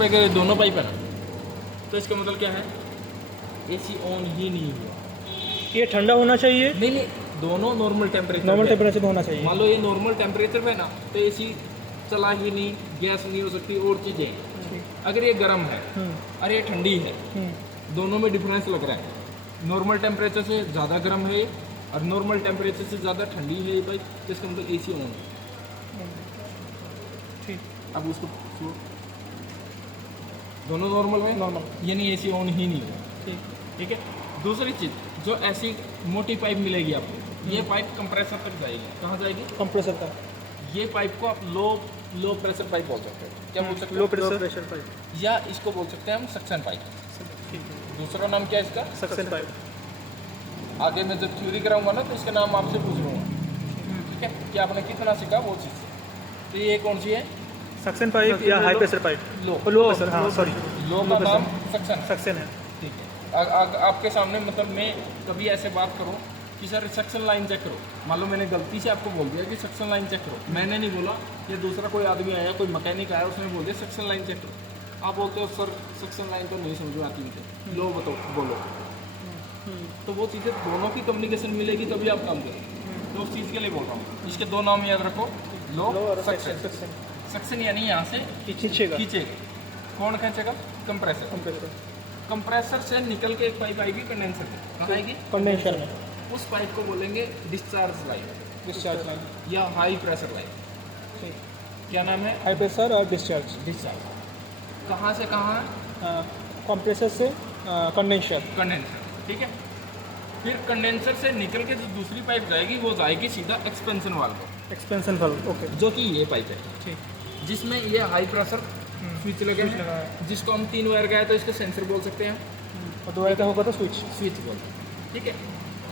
पे के दोनों पाइप है ना, तो इसका मतलब क्या है, एसी ऑन ही नहीं हुआ। ये ठंडा होना चाहिए, नहीं नहीं, दोनों नॉर्मल टेम्परेचर, नॉर्मल टेम्परेचर पे होना चाहिए। मान लो ये नॉर्मल टेम्परेचर पे ना, तो एसी चला ही नहीं, गैस नहीं हो सकती और चीज़ें। अगर ये गर्म है और ये ठंडी है, दोनों में डिफरेंस लग रहा है। नॉर्मल टेम्परेचर से ज़्यादा गर्म है और नॉर्मल टेम्परेचर से ज़्यादा ठंडी है ये पाइप, तो इसका मतलब एसी ऑन है। ठीक, अब उसको दोनों नॉर्मल है, नॉर्मल, यानी एसी ऑन ही नहीं हुआ। ठीक। ठीक है। दूसरी चीज़, जो ऐसी मोटी पाइप मिलेगी आपको, ये पाइप कंप्रेसर तक जाएगी। कहाँ जाएगी? कंप्रेसर का, ये पाइप को आप लो प्रेशर पाइप बोल सकते हैं। क्या बोल सकते हैं? लो प्रेशर पाइप, या इसको बोल सकते हैं हम सक्शन पाइप। ठीक है, दूसरा नाम क्या है इसका? Suction pipe. आगे मैं जब थ्योरी कराऊंगा ना, तो इसका नाम आपसे पूछ लूँगा। ठीक है, कि आपने कितना सीखा वो चीज़। तो ये कौन सी है? सक्शन पाइप या high pressure pipe? Low pressure, हाँ सॉरी, लो का नाम सक्शन। सक्शन है। ठीक है। आपके सामने मतलब मैं कभी ऐसे बात करूं कि सर सक्शन लाइन चेक करो, मान लो मैंने गलती से आपको बोल दिया कि सक्शन लाइन चेक करो, मैंने नहीं बोला, ये दूसरा कोई आदमी आया, कोई मैकेनिक आया, उसने बोल दिया सक्शन लाइन चेक करो, आप बोलते हो सर सक्शन लाइन तो नहीं समझ में आती मुझे, लो बताओ बोलो। तो वो चीज़ें दोनों की कम्युनिकेशन मिलेगी तभी आप काम करें। तो उस चीज़ के लिए बोल रहा हूँ। इसके दो नाम याद रखो, लो सक्शन। सक्शन यानी यहाँ से खींचेगा, खींचेगा। कौन खींचेगा? कंप्रेसर। कंप्रेसर से निकल के एक पाइप आएगी कंडेंसर में। कहाँ आएगी? कंडेंसर में। उस पाइप को बोलेंगे डिस्चार्ज लाइन, डिस्चार्ज लाइन, या हाई प्रेशर लाइन। ठीक। क्या नाम है? हाई प्रेशर और डिस्चार्ज। डिस्चार्ज। कहाँ से कहाँ? कंप्रेसर से कंडेंसर। कंडेंसर। ठीक है। फिर कंडेंसर से निकल के जो दूसरी पाइप जाएगी वो जाएगी सीधा एक्सपेंशन वाल्व को। एक्सपेंशन वाल्व, ओके, जो कि ये पाइप है, ठीक। जिसमें ये हाई प्रेशर स्विच लगे हैं, जिसको हम 3 वायर का है तो इसका सेंसर बोल सकते हैं, और 2 वायर का होगा तो स्विच बोलते हैं। ठीक है।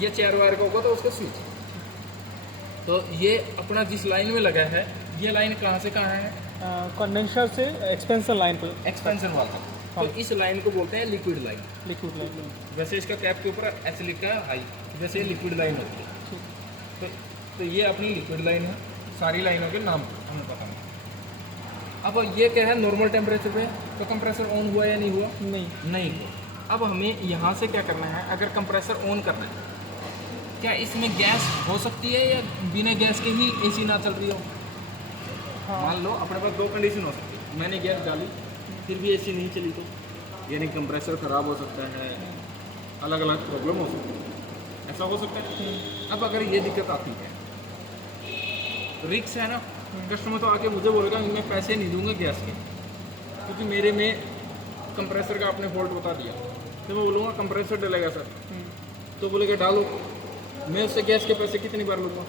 ये 4 वायर का होगा तो उसका स्विच। तो ये अपना जिस लाइन में लगा है, ये लाइन कहाँ से कहाँ है? कंडेंसर से एक्सपेंशन लाइन पर, एक्सपेंशन वाल्व। तो इस लाइन को बोलते हैं लिक्विड लाइन। Liquid line. वैसे इसका कैप के ऊपर एच लिखा है, हाई, वैसे ये लिक्विड लाइन होती है। तो ये अपनी लिक्विड लाइन है। सारी लाइनों के नाम हमें पता नहीं। अब ये क्या है, नॉर्मल टेम्परेचर पे तो कंप्रेसर ऑन हुआ या नहीं हुआ? नहीं हुआ। अब हमें यहाँ से क्या करना है, अगर कंप्रेसर ऑन करना है, क्या इसमें गैस हो सकती है या बिना गैस के ही एसी ना चल रही हो? मान लो अपने पास 2 कंडीशन हो सकती है, मैंने गैस डाली फिर भी एसी नहीं चली, तो यानी कंप्रेसर ख़राब हो सकता है, अलग अलग प्रॉब्लम हो सकती है, ऐसा हो सकता है। अब अगर ये दिक्कत आती है, रिक्स है ना, कस्टमर तो आके मुझे बोलेगा मैं पैसे नहीं दूंगा गैस के, क्योंकि मेरे में कंप्रेसर का आपने फॉल्ट बता दिया, तो मैं बोलूँगा कंप्रेसर डलेगा सर, तो बोलेगा डालो, मैं उससे गैस के पैसे कितनी बार लूँगा?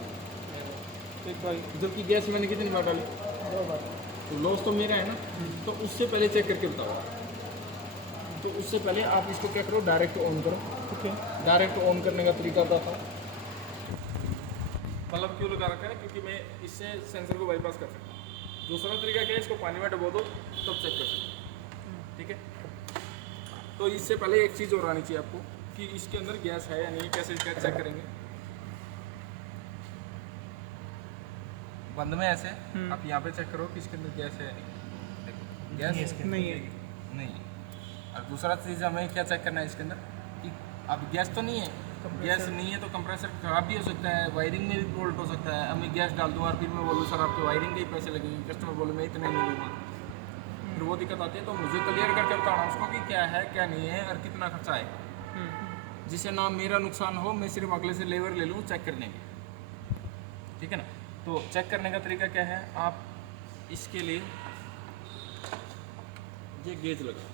जबकि गैस मैंने कितनी बार डाली, तो लॉस तो मेरा है ना। तो उससे पहले चेक करके बताओ। तो उससे पहले आप इसको क्या करो, डायरेक्ट ऑन करो। ओके, डायरेक्ट ऑन करने का तरीका बताता हूँ। मतलब क्यों लगा रखा है, क्योंकि मैं इससे सेंसर को बाईपास कर सकता हूँ। दूसरा तरीका क्या है, इसको पानी में डबो दो तब चेक कर सकते। ठीक है। तो इससे पहले एक चीज़ और आनी चाहिए आपको कि इसके अंदर गैस है या नहीं, कैसे इसका चेक करेंगे। बंद में ऐसे आप यहाँ पे चेक करो कि इसके अंदर गैस है या नहीं। देखो गैस नहीं है। नहीं। और दूसरा चीज़ हमें क्या चेक करना है इसके अंदर कि अब गैस तो नहीं है। गैस नहीं है तो कंप्रेसर खराब भी हो सकता है, वायरिंग में भी फॉल्ट हो सकता है। अब मैं गैस डाल दूँ और फिर मैं बोलूँ सर आपके वायरिंग के ही पैसे लगेंगे, कस्टमर बोले मैं इतने नहीं दूँगा, फिर वो दिक्कत आती है। तो मुझे क्लियर करके बताना उसको कि क्या है क्या नहीं है और कितना खर्चा है, जिससे ना मेरा नुकसान हो, मैं सिर्फ अगले से लेबर ले लूँ चेक करने के। ठीक है ना। तो चेक करने का तरीका क्या है, आप इसके लिए ये गेज लगा,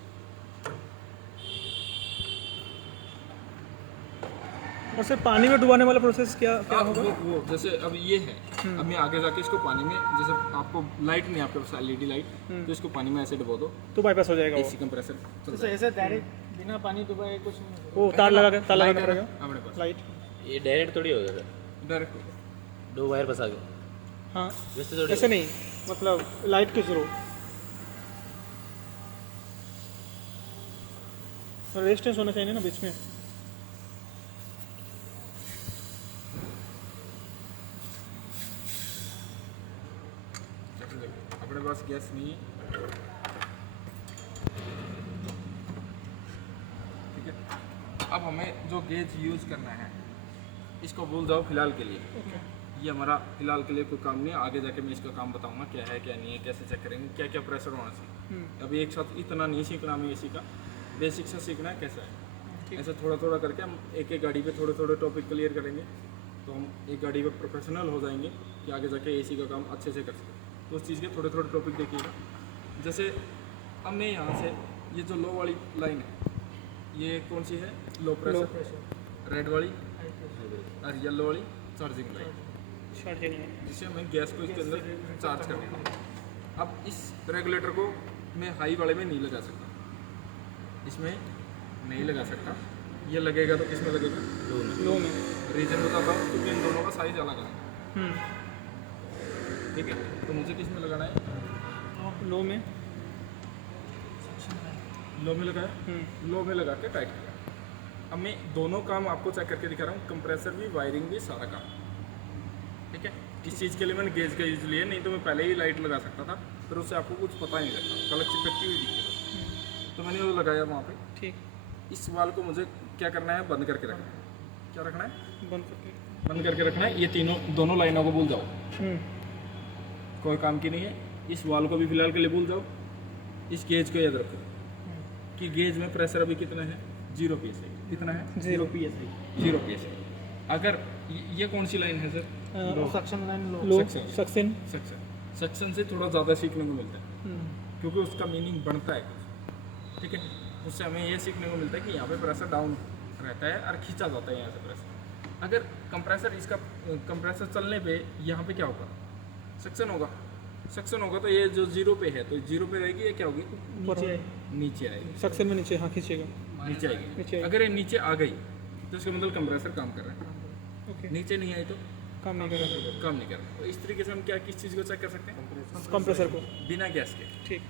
और सर पानी में डुबाने वाला प्रोसेस क्या होगा? वो जैसे अब ये है, अब मैं आगे जाके इसको पानी में, जैसे आपको लाइट नहीं, आपके पास एलईडी लाइट, तो इसको पानी में ऐसे डुबो दो तो बाईपास हो जाएगा एसी कंप्रेसर वो। ऐसे डायरेक्ट बिना पानी डुबाए कुछ वो तार लगाना पड़ेगा अपने पास। लाइट। ये डायरेक्ट थोड़ी होगा सर, डायरेक्ट 2 वायर फंसा के। हाँ, वैसे थोड़ी ऐसे नहीं, मतलब लाइट के थ्रू रेजिस्टेंस होना चाहिए ना बीच में। अपने पास गैस नहीं है, हमें जो गेज यूज़ करना है इसको भूल जाओ फिलहाल के लिए। ये हमारा फिलहाल के लिए कोई काम नहीं है, आगे जाके मैं इसका काम बताऊंगा क्या है क्या नहीं है, कैसे चेक करेंगे, क्या क्या प्रेशर होना चाहिए। अभी एक साथ इतना नहीं सीखना हमें एसी का, बेसिक से सीखना है कैसा है। ऐसे थोड़ा थोड़ा करके हम एक एक गाड़ी पे थोड़े थोड़े टॉपिक क्लियर करेंगे, तो हम एक गाड़ी पे प्रोफेशनल हो जाएंगे कि आगे जाके एसी का काम अच्छे से कर सकें। तो उस चीज़ के थोड़े थोड़े टॉपिक देखिएगा। जैसे अब मैं यहाँ से ये जो लो वाली लाइन है ये कौन सी है, लो प्रेशर, रेड वाली और येलो वाली चार्जिंग लाइन, जिससे हमें गैस को इसके अंदर चार्ज करना है। अब इस रेगुलेटर को मैं हाई वाले में नहीं लगा सकता, इसमें नहीं लगा सकता। ये लगेगा तो किसमें लगेगा, लो में। रीजन बताता हूँ क्योंकि इन दोनों का साइज अलग है। ठीक है, तो मुझे किस में लगाना है, लो में। लो में लगाया, लो में लगा के टाइट किया। अब मैं दोनों काम आपको चेक करके दिखा रहा हूँ, कंप्रेसर भी, वायरिंग भी, सारा काम। ठीक है, इस चीज़ के लिए मैंने गेज का यूज लिया, नहीं तो मैं पहले ही लाइट लगा सकता था, फिर उससे आपको कुछ पता नहीं लगता, गलत चिपकती हुई दिखती। तो मैंने वो लगाया वहाँ पे। ठीक। इस वाल को मुझे क्या करना है, बंद करके रखना है। क्या रखना है, बंद करके रखना है। ये दोनों लाइनों को भूल जाओ, कोई काम की नहीं है। इस वाल को भी फिलहाल के लिए भूल जाओ। इस गेज को याद रखो कि गेज में प्रेशर अभी कितना है, 0 psi। कितना है, 0 psi। 0 psi। अगर ये कौन सी लाइन है सर, सक्शन लाइन, लो सक्शन। सक्शन से थोड़ा ज़्यादा सीखने को मिलता है, क्योंकि उसका मीनिंग बढ़ता है कुछ। ठीक है, उससे हमें ये सीखने को मिलता है कि यहाँ पे प्रेशर डाउन रहता है और खींचा जाता है यहाँ से प्रेशर। अगर कंप्रेसर चलने पे यहाँ पे क्या होगा, सक्शन होगा, तो ये जो 0 पे है, तो 0 पे रहेगी, ये क्या होगी, नीचे आएगी। सक्शन में नीचे, हाँ खींचेगा, नीचे आएगी। अगर ये नीचे आ गई तो इसका मतलब कंप्रेसर काम कर रहा है। नीचे नहीं आई तो काम नहीं कर रहा। तो इस तरीके से हम क्या किस चीज़ को चेक कर सकते हैं, कंप्रेसर को, बिना गैस के। ठीक,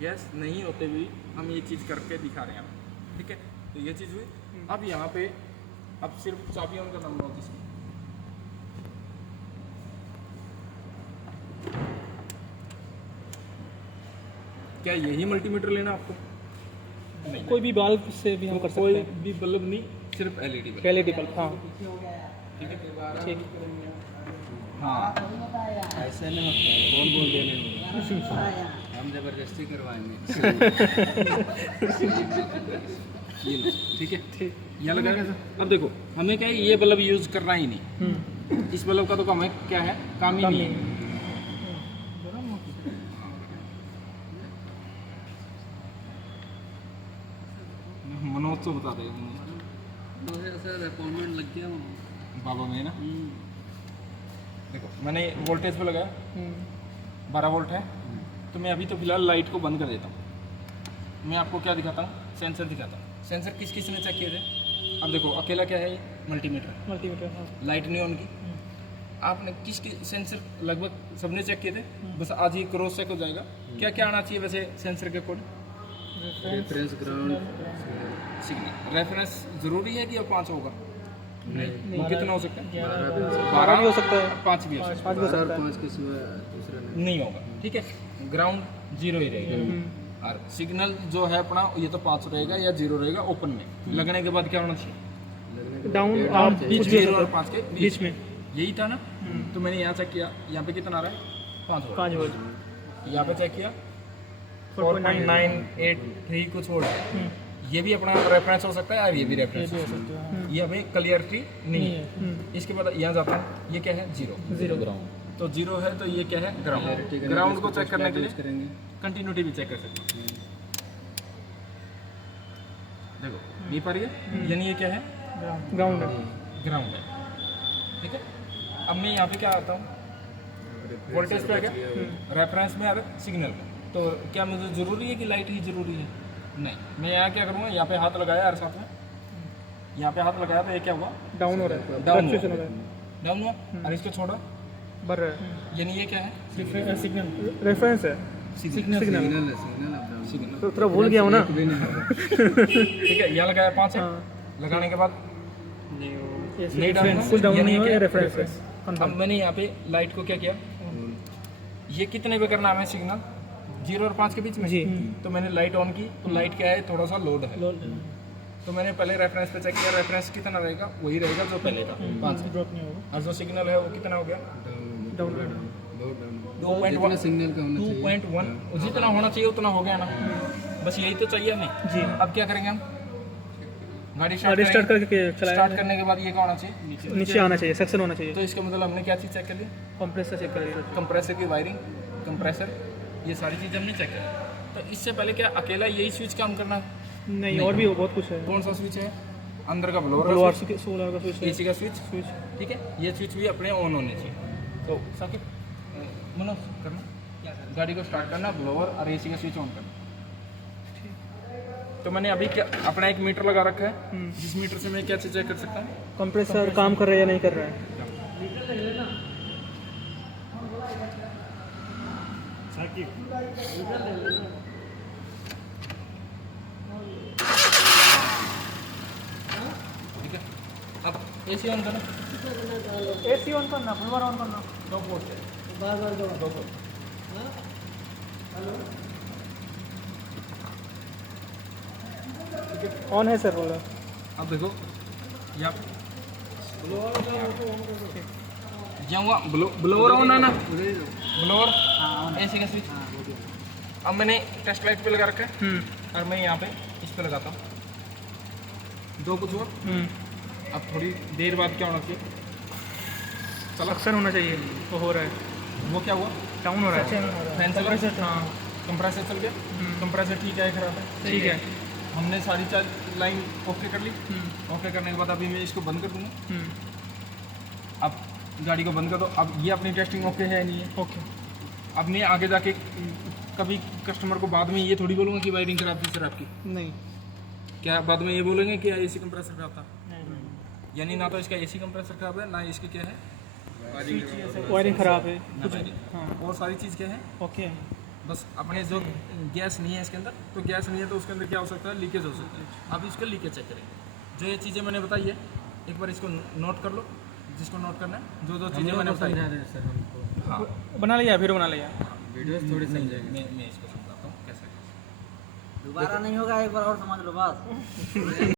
गैस नहीं होते भी हम ये चीज़ करके दिखा रहे हैं आपको। ठीक है, तो ये चीज़ हुई। अब यहाँ पे अब सिर्फ चाबी ऑन करना होगा इसकी। क्या यही मल्टीमीटर लेना आपको, नहीं, कोई भी बल्ब से भी हम कर सकते कोई हैं। भी बल्ब नहीं, सिर्फ एलईडी बल्ब। एलईडी बल्ब, हाँ ठीक है, ठीक। हाँ ऐसे नहीं होता है, बोल देने हम जबरदस्ती करवाएंगे। ये लो, ठीक है, यहाँ लगा कैसे। अब देखो हमें क्या है, ये बल्ब यूज करना ही नहीं। इस बल्ब का तो काम है क्या है, काम ही नहीं है। मनोज तो बता दे, सर अपॉइंटमेंट लग गया बाबा में ना। देखो मैंने वोल्टेज पे लगाया, 12 वोल्ट है। तो मैं अभी तो फिलहाल लाइट को बंद कर देता हूँ। मैं आपको क्या दिखाता हूँ, सेंसर दिखाता हूँ। सेंसर किस किस ने चेक किए थे। अब देखो अकेला क्या है, ये मल्टीमीटर, हाँ। लाइट नहीं ऑन की। आपने किसके सेंसर लगभग सबने चेक किए थे, बस आज ही क्रॉस चेक हो जाएगा। क्या क्या आना चाहिए वैसे सेंसर के code, reference ground signal. Reference जरूरी है कि अब 5 होगा, नहीं, कितना हो सकता है, 12 भी हो सकता है, 5 भी हो सकता 5 भी हो सकता है। 5 के सिवा दूसरा नहीं होगा। ठीक है, ग्राउंड 0 ही रहेगा। और सिग्नल जो है अपना ये तो 5 रहेगा या 0 रहेगा ओपन में। लगने के बाद क्या होना चाहिए, डाउन आप आप बीच 0 और 5 के बीच में, यही था ना। तो मैंने यहाँ चेक किया, यहाँ पे कितना आ रहा है, 5 वोल्ट। 5 वोल्ट, यहाँ पे चेक किया 4.983 कुछ वोल्ट है। ये भी अपना रेफरेंस हो सकता है और ये भी रेफरेंस हो सकता है। ये हमें क्लियरिटी नहीं है। इसके बाद यहाँ जाता हूँ, ये क्या है, 0 ग्राउंड। तो 0 है तो ये क्या है, ग्राउंड। ग्राउंड को चेक करने के लिए करेंगे, कंटिन्यूटी भी चेक कर सकते हैं। देखो नहीं पा रही है, यानी ये क्या है, ग्राउंड है, ग्राउंड है। ठीक है, अब मैं यहाँ पे क्या आता हूँ, वोल्टेज पे आ गया, रेफरेंस में आ गया, सिग्नल में। तो क्या मुझे ज़रूरी है कि लाइट ही ज़रूरी है, नहीं। मैं यहाँ क्या करूँगा, यहाँ पे हाथ लगाया हर साथ में, यहाँ पे हाथ लगाया तो ये क्या हुआ, डाउन हो रहा है, डाउन फ्लक्चुएशन हो हुआ, रहा है, डाउन हुआ। और इसको छोड़ा, बढ़ रहा है, यानी ये क्या है, सिग्नल, रेफरेंस है, सिग्नल। Signal up signal. तो थोड़ा भूल गया हूँ ना। ठीक है, यहाँ लगाया 5 है, लगाने के बाद नहीं डाउन हुआ, कुछ डाउन यानी नहीं हुआ, क्या ये है, रेफरेंस है। अब मैंने यहाँ पे लाइट को क्या किया, ये कितने पे करना है हमें सिग्नल, 0 और 5 के बीच में। जी। तो मैंने लाइट ऑन की, तो लाइट क्या है, थोड़ा सा लोड है, तो मैंने पहले रेफरेंस पे चेक किया, रेफरेंस कितना रहेगा, वही रहेगा जो पहले था 5 ड्रॉप नहीं होगा और जो सिग्नल है वो कितना हो गया डाउन 2.1 सिग्नल का होना चाहिए 2.1 जितना होना चाहिए उतना हो गया ना, बस यही तो चाहिए हमें। जी अब क्या करेंगे हम, गाड़ी रिस्टार्ट करके चलाया स्टार्ट करने के बाद ये क्या होना चाहिए, नीचे आना चाहिए, सक्शन होना चाहिए, तो इसका मतलब हमने क्या चीज़ चेक कर ली, कंप्रेसर चेक कर लिया। कंप्रेसर की वायरिंग, कंप्रेसर, ये सारी चीज़ हमने चेक करी। तो इससे पहले क्या अकेला यही स्विच काम करना है, नहीं और भी बहुत कुछ है, कौन सा स्विच है, अंदर का ब्लोअर ब्लोअर के सोलर का स्विच है, एसी का स्विच, ठीक है, ये स्विच भी अपने ऑन होने चाहिए। तो साकिब मनो करना, गाड़ी को स्टार्ट करना, ब्लोअर और एसी का स्विच ऑन करना। तो मैंने अभी क्या अपना एक मीटर लगा रखा है, जिस मीटर से मैं क्या चीज़ चेक कर सकता हूँ, कंप्रेसर काम कर रहा है या नहीं कर रहा है। ठीक है। अब एसी ऑन करना, एसी ऑन करना, ब्लोअर ऑन करना, 2 पोर्ट है, दो पोर्ट। ऑन है सर बोला। अब देखो यहाँ हुआ ब्लोअर ऑन है ना, ब्लोअर एसी का स्विच। अब मैंने टेस्ट लाइट पे लगा रखा है और मैं यहाँ पे इस पे लगाता हूँ, 2 कुछ हुआ। अब थोड़ी देर बाद क्या होना चाहिए, सक्शन होना चाहिए, वो हो रहा है, वो क्या हुआ, डाउन हो रहा है, फैन चल कंप्रेसर रहा है, कंप्रेसर चल गया, कंप्रेसर ठीक है खराब है, ठीक है। हमने सारी 4 लाइन ओके कर ली। ओके करने के बाद अभी मैं इसको बंद कर दूँगा। अब गाड़ी को बंद कर दो। अब ये अपनी टेस्टिंग ओके है नहीं है, ओके। अब मैं आगे जाके कभी कस्टमर को बाद में ये थोड़ी बोलूँगा कि वायरिंग खराब थी सर आपकी, नहीं क्या बाद में ये बोलेंगे कि एसी कंप्रेसर खराब था, यानी ना तो इसका एसी कंप्रेसर खराब है, ना इसकी क्या है वायरिंग खराब है ना कुछ। वायरिंग, हाँ और सारी चीज़ क्या है, ओके। बस अपने जो गैस नहीं है इसके अंदर, तो गैस नहीं है तो उसके अंदर क्या हो सकता है, लीकेज हो सकता है। अब इसका लीकेज चेक करेंगे। जो ये चीज़ें मैंने बताई है एक बार इसको नोट कर लो, जिसको नोट करना है, जो चीज़ें मैंने बताई है। सर हमको हाँ बना लिया, वीडियो बना लिया। वीडियोस थोड़ी समझेंगे। मैं इसको समझाता हूँ कैसे। दोबारा नहीं होगा, एक बार और समझ लो बस।